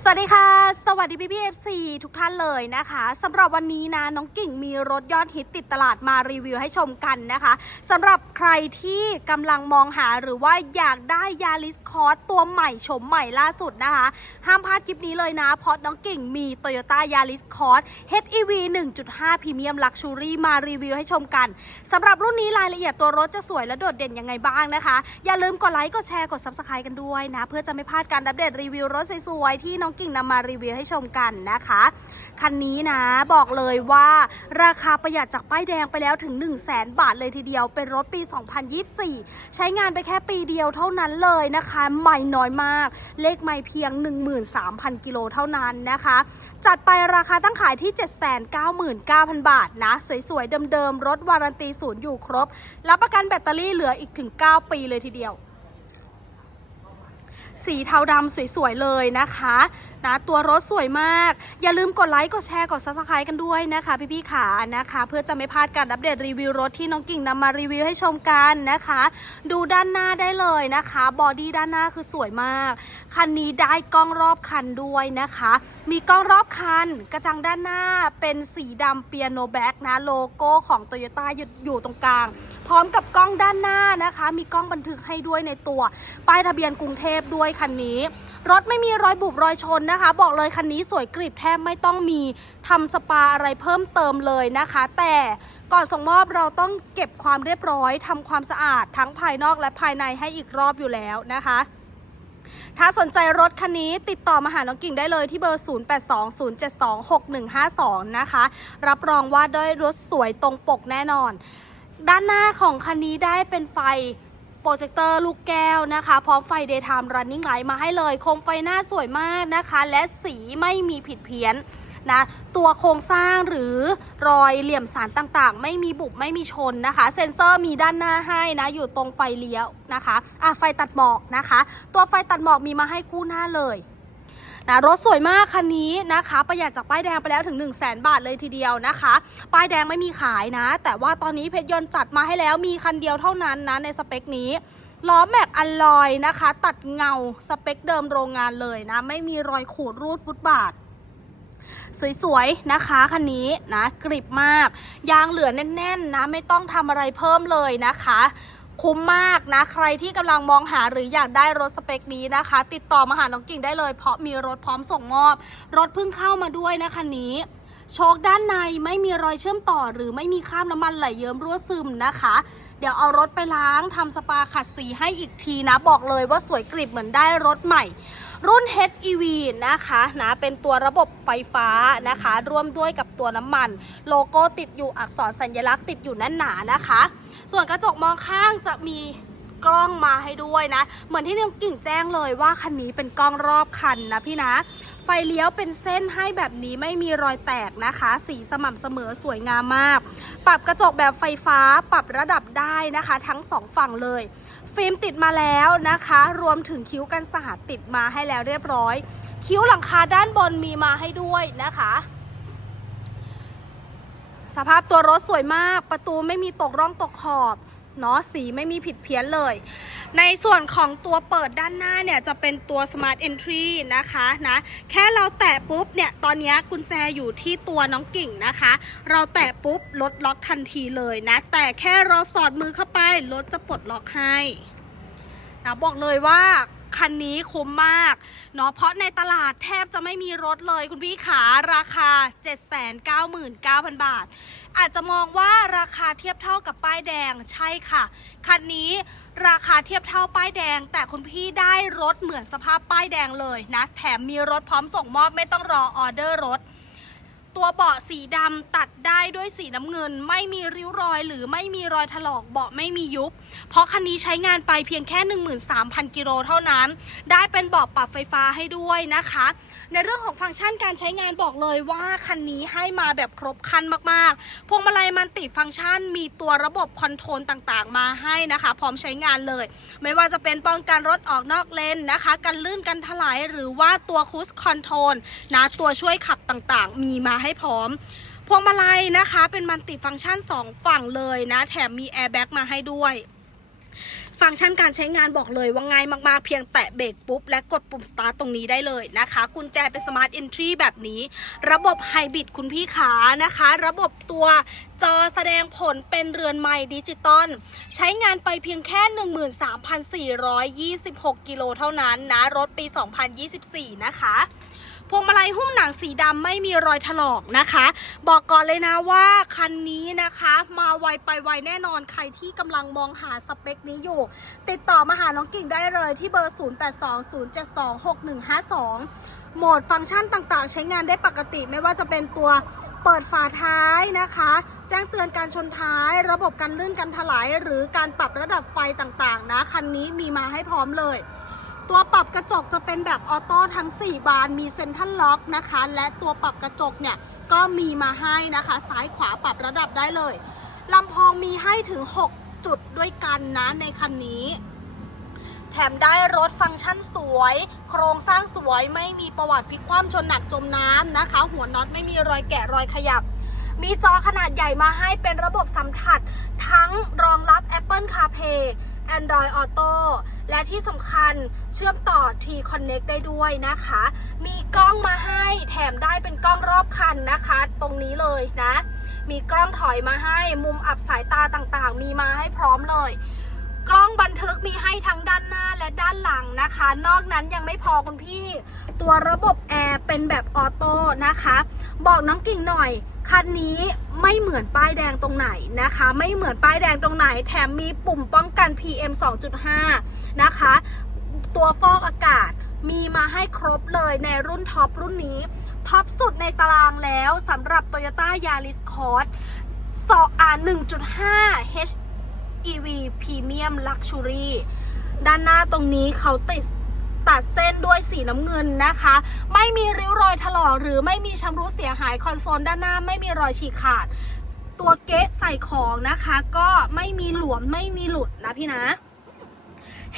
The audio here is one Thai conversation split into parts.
สวัสดีค่ะ สวัสดีพี่พี่เอฟซีทุกท่านเลยนะคะสำหรับวันนี้นะน้องกิ่งมีรถยอดฮิตติดตลาดมารีวิวให้ชมกันนะคะสำหรับใครที่กำลังมองหาหรือว่าอยากได้ยาริสคอร์ตัวใหม่ชมใหม่ล่าสุดนะคะ ห้ามพลาดคลิปนี้เลยนะ เพราะน้องกิ่งมี Toyota Yaris Cross HEV 1.5 Premium Luxury มารีวิวให้ชมกันสำหรับรุ่นนี้รายละเอียดตัวรถจะสวยและโดดเด่นยังไงบ้างนะคะ อย่าลืมกดไลค์กดแชร์กด Subscribe กันด้วยนะเพื่อจะไม่พลาดการอัปเดตรีวิวรถสวยๆที่น้องกิ่งนำมารีวิวให้ชมกันนะคะ คันนี้นะบอกเลยว่าราคาประหยัดจากป้ายแดงไปแล้วถึง 1 0 0 0 0แบาทเลยทีเดียวเป็นรถปี 2024 ใช้งานไปแค่ปีเดียวเท่านั้นเลยนะคะ ใหม่น้อยมาก เลขไม่เพียง 13,000 กิโลเท่านั้นนะคะ จัดไปราคาตั้งขายที่ 799,000 บาทนะ สวยๆ เดิมๆ รถวารันตีศูนย์อยู่ครบ รับประกันแบตเตอรี่เหลืออีกถึง 9 ปีเลยทีเดียว สีเทาดำสวยๆเลยนะคะ นะ ตัวรถสวยมาก อย่าลืมกดไลค์กดแชร์กดซับสไครต์กันด้วยนะคะ พี่ๆขานะคะ เพื่อจะไม่พลาดการอัปเดตรีวิวรถที่น้องกิ่งนำมารีวิวให้ชมกันนะคะ ดูด้านหน้าได้เลยนะคะบอดี้ด้านหน้าคือสวยมากคันนี้ได้กล้องรอบคันด้วยนะคะ มีกล้องรอบคันกระจังด้านหน้าเป็นสีดำเปียโนแบ็กนะโลโก้ของ t o y ยต้อยู่อยู่ตรงกลาง พร้อมกับกล้องด้านหน้านะคะ มีกล้องบันทึกให้ด้วยในตัว ป้ายทะเบียนกรุงเทพด้วยคันนี้ รถไม่มีรอยบุบรอยชนนะคะบอกเลยคันนี้สวยกริบแทบไม่ต้องมีทำสปาอะไรเพิ่มเติมเลยนะคะ แต่ก่อนส่งมอบเราต้องเก็บความเรียบร้อยทำความสะอาดทั้งภายนอกและภายในให้อีกรอบอยู่แล้วนะคะถ้าสนใจรถคันนี้ติดต่อมาหาน้องกิ่งได้เลยที่เบอร์ 0820726152 นะคะ รับรองว่าได้รถสวยตรงปกแน่นอน ด้านหน้าของคันนี้ได้เป็นไฟ โปรเจคเตอร์ลูกแก้วนะคะ พร้อมไฟ Daytime Running Light มาให้เลยโคมไฟหน้าสวยมากนะคะ และสีไม่มีผิดเพี้ยนนะตัวโครงสร้างหรือรอยเหลี่ยมสารต่างๆ ไม่มีบุบไม่มีชนนะคะ เซ็นเซอร์มีด้านหน้าให้นะ อยู่ตรงไฟเลี้ยวนะคะอะไฟตัดหมอกนะคะ ตัวไฟตัดหมอกมีมาให้คู่หน้าเลย นะรถสวยมากคันนี้นะคะ ประหยัดจากป้ายแดงไปแล้วถึง 1 0 0 0 0แบาทเลยทีเดียวนะคะ ป้ายแดงไม่มีขายนะ แต่ว่าตอนนี้เพชรยนต์จัดมาให้แล้วมีคันเดียวเท่านั้นนะในสเปคนี้ล้อแม็กอัลลอยนะคะ ตัดเงาสเปคเดิมโรงงานเลยนะ ไม่มีรอยขูดรูดฟุตบาทสวยๆ นะคะคันนี้นะกริบมาก ยางเหลือแน่นๆนะ ไม่ต้องทำอะไรเพิ่มเลยนะคะ คุ้มมากนะ ใครที่กำลังมองหาหรืออยากได้รถสเปคนี้นะคะ ติดต่อมาหาน้องกิ่งได้เลย เพราะมีรถพร้อมส่งมอบ รถเพิ่งเข้ามาด้วยนะคันนี้โชคด้านในไม่มีรอยเชื่อมต่อ หรือไม่มีข้ามน้ำมันไหลเยิ้มรั่วซึมนะคะ ดี๋ยวเอารถไปล้างทำสปาขัดสีให้อีกทีนะ บอกเลยว่าสวยกริบเหมือนได้รถใหม่ รุ่น HEV นะคะนะเป็นตัวระบบไฟฟ้านะคะ ร่วมด้วยกับตัวน้ำมัน โลโก้ติดอยู่อักษรสัญลักษณ์ติดอยู่แน่นหนานะคะ ส่วนกระจกมองข้างจะมีกล้องมาให้ด้วยนะ เหมือนที่น้องกิ่งแจ้งเลยว่าคันนี้เป็นกล้องรอบคันนะพี่นะ ไฟเลี้ยวเป็นเส้นให้แบบนี้ไม่มีรอยแตกนะคะ สีสม่ำเสมอสวยงามมาก ปรับกระจกแบบไฟฟ้าปรับระดับได้นะคะ ทั้งสองฝั่งเลย ฟิล์มติดมาแล้วนะคะ รวมถึงคิ้วกันสาดติดมาให้แล้วเรียบร้อย คิ้วหลังคาด้านบนมีมาให้ด้วยนะคะ สภาพตัวรถสวยมาก ประตูไม่มีตกร่องตกขอบ เนาะสีไม่มีผิดเพี้ยนเลย ในส่วนของตัวเปิดด้านหน้าเนี่ย จะเป็นตัว Smart Entry นะคะนะแค่เราแตะปุ๊บเนี่ย ตอนนี้กุญแจอยู่ที่ตัวน้องกิ่งนะคะ เราแตะปุ๊บรถล็อกทันทีเลยนะ แต่แค่เราสอดมือเข้าไปรถจะปลดล็อกให้นะบอกเลยว่า คันนี้คุ้มมากเนาะเพราะในตลาดแทบจะไม่มีรถเลยคุณพี่ขาราคา 799,000 บาท อาจจะมองว่าราคาเทียบเท่ากับป้ายแดงใช่ค่ะ คันนี้ราคาเทียบเท่าป้ายแดง แต่คุณพี่ได้รถเหมือนสภาพป้ายแดงเลยนะ แถมมีรถพร้อมส่งมอบไม่ต้องรอออเดอร์รถ ตัวเบาะสีดำตัดได้ด้วยสีน้ำเงิน ไม่มีริ้วรอยหรือไม่มีรอยถลอกเบาะไม่มียุบ เพราะคันนี้ใช้งานไปเพียงแค่ 13,000 กิโลเท่านั้น ได้เป็นเบาะปรับไฟฟ้าให้ด้วยนะคะ ในเรื่องของฟังก์ชันการใช้งานบอกเลยว่าคันนี้ให้มาแบบครบคันมากๆ พวงมาลัยมันติฟังก์ชัน มีตัวระบบคอนโทรลต่างๆ มาให้นะคะ พร้อมใช้งานเลย ไม่ว่าจะเป็นป้องกันรถออกนอกเลนนะคะ กันลื่นกันถลายหรือว่าตัวคูสคอนโทรลนะตัวช่วยขับต่างๆ มีมาให้พร้อม พวงมาลัยนะคะ เป็นมันติฟังก์ชัน 2 ฝั่งเลยนะ แถมมีแอร์แบ็กมาให้ด้วย ฟังก์ชันการใช้งานบอกเลยว่าง่ายมากๆ เพียงแตะเบรกปุ๊บ และกดปุ่ม start ตรงนี้ได้เลยนะคะ กุญแจเป็น smart entry แบบนี้ ระบบไฮบริดคุณพี่ขานะคะ ระบบตัวจอแสดงผลเป็นเรือนไม้ดิจิตอลใช้งานไปเพียงแค่ 13,426 กิโลเท่านั้นนะ รถปี 2024 นะคะ วงมาลัยหุ้มหนังสีดำไม่มีรอยถลอกนะคะ บอกก่อนเลยนะว่าคันนี้นะคะ มาไวไปไวแน่นอนใครที่กำลังมองหาสเปคนี้อยู่ ติดต่อมาหาน้องกิ่งได้เลยที่เบอร์ 0820726152 โหมดฟังก์ชันต่างๆ ใช้งานได้ปกติไม่ว่าจะเป็นตัวเปิดฝาท้ายนะคะ แจ้งเตือนการชนท้าย ระบบการลื่นกันถลายหรือการปรับระดับไฟต่างๆนะ คันนี้มีมาให้พร้อมเลย ตัวปรับกระจกจะเป็นแบบออโต้ทั้ง 4 บานมีเซ็นทรัลล็อกนะคะ และตัวปรับกระจกเนี่ยก็มีมาให้นะคะ ซ้ายขวาปรับระดับได้เลยลำโพงมีให้ถึง 6 จุดด้วยกันนะในคันนี้ แถมได้รถฟังก์ชันสวย โครงสร้างสวยไม่มีประวัติพลิกคว่ำชนหนักจมน้ำนะคะ หัวน็อตไม่มีรอยแกะรอยขยับ มีจอขนาดใหญ่มาให้เป็นระบบสัมผัส ทั้งรองรับ Apple CarPlay Android Auto และที่สำคัญเชื่อมต่อ T Connect ได้ด้วยนะคะ มีกล้องมาให้แถมได้เป็นกล้องรอบคันนะคะ ตรงนี้เลยนะ มีกล้องถอยมาให้มุมอับสายตาต่างๆ มีมาให้พร้อมเลย กล้องบันทึกมีให้ทั้งด้านหน้าและด้านหลังนะคะ นอกนั้นยังไม่พอคุณพี่ ตัวระบบแอร์เป็นแบบออโต้นะคะ บอกน้องกิ่งหน่อย คันนี้ไม่เหมือนป้ายแดงตรงไหนนะคะ ไม่เหมือนป้ายแดงตรงไหน แถมมีปุ่มป้องกัน PM 2.5 นะคะ ตัวฟอกอากาศมีมาให้ครบเลยในรุ่นท็อปรุ่นนี้ ท็อปสุดในตารางแล้วสำหรับ Toyota Yaris Cross สออ่า1.5 H EV Premium Luxury ด้านหน้าตรงนี้เขาติด ตัดเส้นด้วยสีน้ำเงินนะคะ ไม่มีริ้วรอยถลอกหรือไม่มีชำรุดเสียหายคอนโซลด้านหน้าไม่มีรอยฉีกขาด ตัวเก๊ะใส่ของนะคะ ก็ไม่มีหลวมไม่มีหลุดนะพี่นะ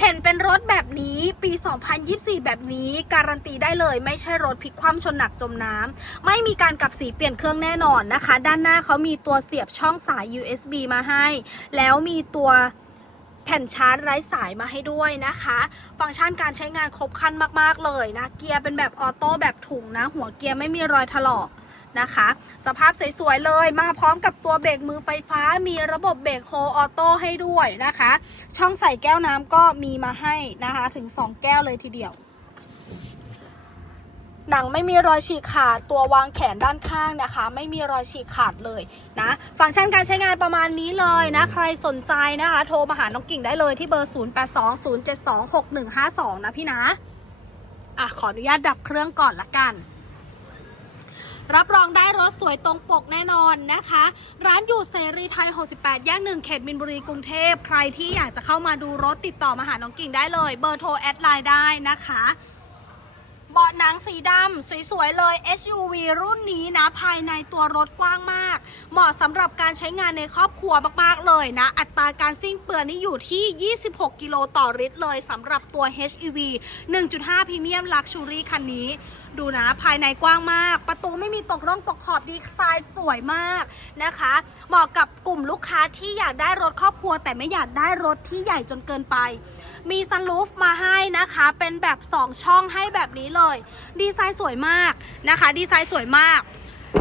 เห็นเป็นรถแบบนี้ปี 2024 แบบนี้การันตีได้เลยไม่ใช่รถพลิกคว่ำชนหนักจมน้ำไม่มีการกลับสีเปลี่ยนเครื่องแน่นอนนะคะ ด้านหน้าเขามีตัวเสียบช่องสาย USB มาให้ แล้วมีตัว แผ่นชาร์จไร้สายมาให้ด้วยนะคะ ฟังก์ชันการใช้งานครบครันมากๆเลยนะ เกียร์เป็นแบบออโต้แบบถุงนะ หัวเกียร์ไม่มีรอยถลอกนะคะ สภาพสวยๆเลยมาพร้อมกับตัวเบรกมือไฟฟ้า มีระบบเบรกโฮออโต้ให้ด้วยนะคะ ช่องใส่แก้วน้ำก็มีมาให้นะคะ ถึง 2 แก้วเลยทีเดียว หนังไม่มีรอยฉีกขาดตัววางแขนด้านข้างนะคะ ไม่มีรอยฉีกขาดเลยนะฟังก์ชันการใช้งานประมาณนี้เลยนะ ใครสนใจนะคะ โทรมาหาน้องกิ่งได้เลยที่เบอร์ 0820726152 นะพี่นะอะขออนุญาตดับเครื่องก่อนละกันรับรองได้รถสวยตรงปกแน่นอนนะคะ ร้านอยู่เสรีไทย 68 แยกหนึ่งเขตมินบุรีกรุงเทพ ใครที่อยากจะเข้ามาดูรถติดต่อมาหาน้องกิ่งได้เลย เบอร์โทรแอดไลน์ได้นะคะ เบาะหนังสีดำสวยๆเลย SUV รุ่นนี้นะ ภายในตัวรถกว้างมาก เหมาะสำหรับการใช้งานในครอบครัวมากๆเลยนะ อัตราการสิ้นเปลืองนี่อยู่ที่ 26 กิโลต่อลิตรเลยสำหรับตัว HEV 1.5 Premium Luxury คันนี้ ดูนะภายในกว้างมาก ประตูไม่มีตกร่องตกขอบดีสไตล์สวยมากนะคะ เหมาะกับกลุ่มลูกค้าที่อยากได้รถครอบครัว แต่ไม่อยากได้รถที่ใหญ่จนเกินไป มีซันรูฟมาให้นะคะ เป็นแบบ 2 ช่องให้แบบนี้เลย ดีไซน์สวยมากนะคะ ดีไซน์สวยมาก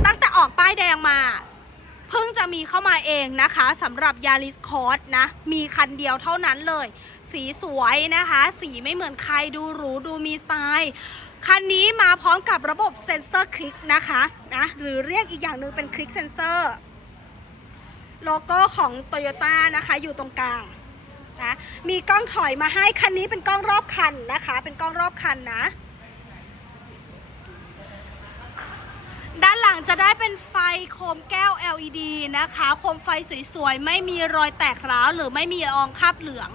ตั้งแต่ออกป้ายแดงมาเพิ่งจะมีเข้ามาเองนะคะสำหรับยาริสคอร์สนะ มีคันเดียวเท่านั้นเลย สีสวยนะคะ สีไม่เหมือนใครดูหรูดูมีสไตล์คันนี้มาพร้อมกับระบบเซ็นเซอร์คลิกนะคะนะหรือเรียกอีกอย่างหนึ่งเป็นคลิกเซ็นเซอร์ โลโก้ของ Toyota นะคะอยู่ตรงกลาง นะมีกล้องถอยมาให้คันนี้เป็นกล้องรอบคันนะคะ เป็นกล้องรอบคันนะ ด้านหลังจะได้เป็นไฟโคมแก้ว LED นะคะ โคมไฟสวยๆ ไม่มีรอยแตกร้าวหรือไม่มีละอองคราบเหลือง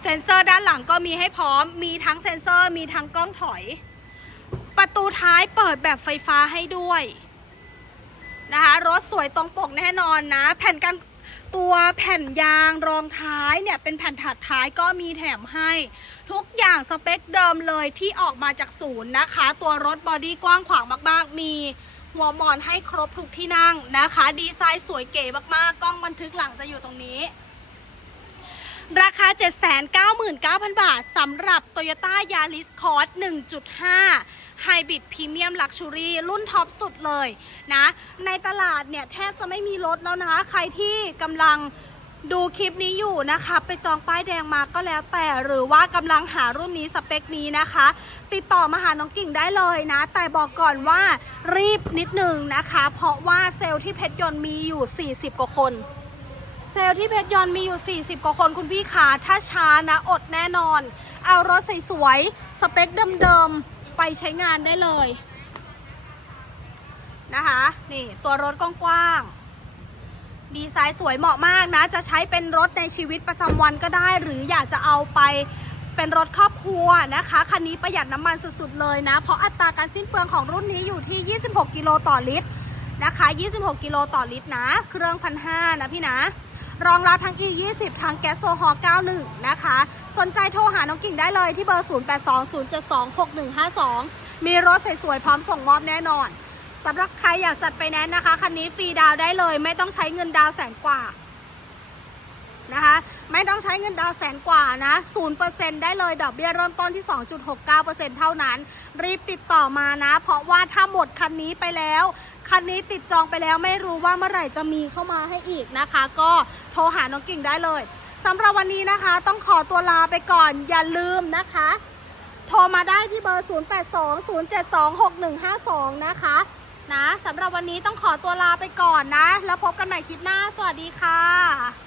เซ็นเซอร์ด้านหลังก็มีให้พร้อม มีทั้งเซ็นเซอร์ มีทั้งกล้องถอย ประตูท้ายเปิดแบบไฟฟ้าให้ด้วยนะคะ รถสวยตรงปกแน่นอนนะ แผ่นกัน ตัวแผ่นยางรองท้ายเนี่ยเป็นแผ่นถัดท้ายก็มีแถมให้ ทุกอย่างสเปคเดิมเลยที่ออกมาจากศูนย์นะคะ ตัวรถบอดี้กว้างขวางมากๆ มีหัวหมอนให้ครบทุกที่นั่งนะคะ ดีไซน์สวยเก๋มากๆ กล้องบันทึกหลังจะอยู่ตรงนี้ ราคา 799,000 บาทสำหรับ Toyota Yaris Cross 1.5 Hybrid Premium Luxury รุ่นท็อปสุดเลยนะ ในตลาดเนี่ย แทบจะไม่มีรถแล้วนะใครที่กำลังดูคลิปนี้อยู่นะคะ ไปจองป้ายแดงมาก็แล้วแต่หรือว่ากำลังหารุ่นนี้สเปคนี้นะคะ ติดต่อมาหาน้องกิ่งได้เลยนะ แต่บอกก่อนว่ารีบนิดนึงนะคะ เพราะว่าเซลล์ที่เพชรยนต์มีอยู่ 40 กว่าคน ซลที่เพชรยนต์มีอยู่ 40 กว่าคนคุณพี่ขาถ้าช้านะอดแน่นอน เอารถสวยๆสเปคเดิมๆ ไปใช้งานได้เลยนะคะ นี่ตัวรถกว้างๆดีไซน์สวยเหมาะมากนะ จะใช้เป็นรถในชีวิตประจำวันก็ได้ หรืออยากจะเอาไปเป็นรถครอบครัวนะคะ คันนี้ประหยัดน้ำมันสุดๆเลยนะ เพราะอัตราการสิ้นเปลืองของรุ่นนี้อยู่ที่ 26 กิโลต่อลิตรนะคะ 26 กิโลต่อลิตรนะ เครื่องพันห้านะพี่นะ รองรับทั้ง E20 ทางแก๊สโซฮอล์91 นะคะ สนใจโทรหาน้องกิ่งได้เลยที่เบอร์ 0820726152 มีรถสวยๆพร้อมส่งมอบแน่นอนสำหรับใครอยากจัดไปแนนนะคะ คันนี้ฟรีดาวได้เลย ไม่ต้องใช้เงินดาวแสนกว่านะคะ ไม่ต้องใช้เงินดาวแสนกว่านะ 0%ได้เลยดอกเบี้ยเริ่มต้นที่ 2.69%เท่านั้น รีบติดต่อมานะ เพราะว่าถ้าหมดคันนี้ไปแล้ว คันนี้ติดจองไปแล้วไม่รู้ว่าเมื่อไหร่จะมีเข้ามาให้อีกนะคะ ก็โทรหาน้องกิ่งได้เลยสำหรับวันนี้นะคะ ต้องขอตัวลาไปก่อนอย่าลืมนะคะ โทรมาได้ที่เบอร์ 0820726152 นะคะนะสำหรับวันนี้ต้องขอตัวลาไปก่อนนะ แล้วพบกันใหม่คลิปหน้า สวัสดีค่ะ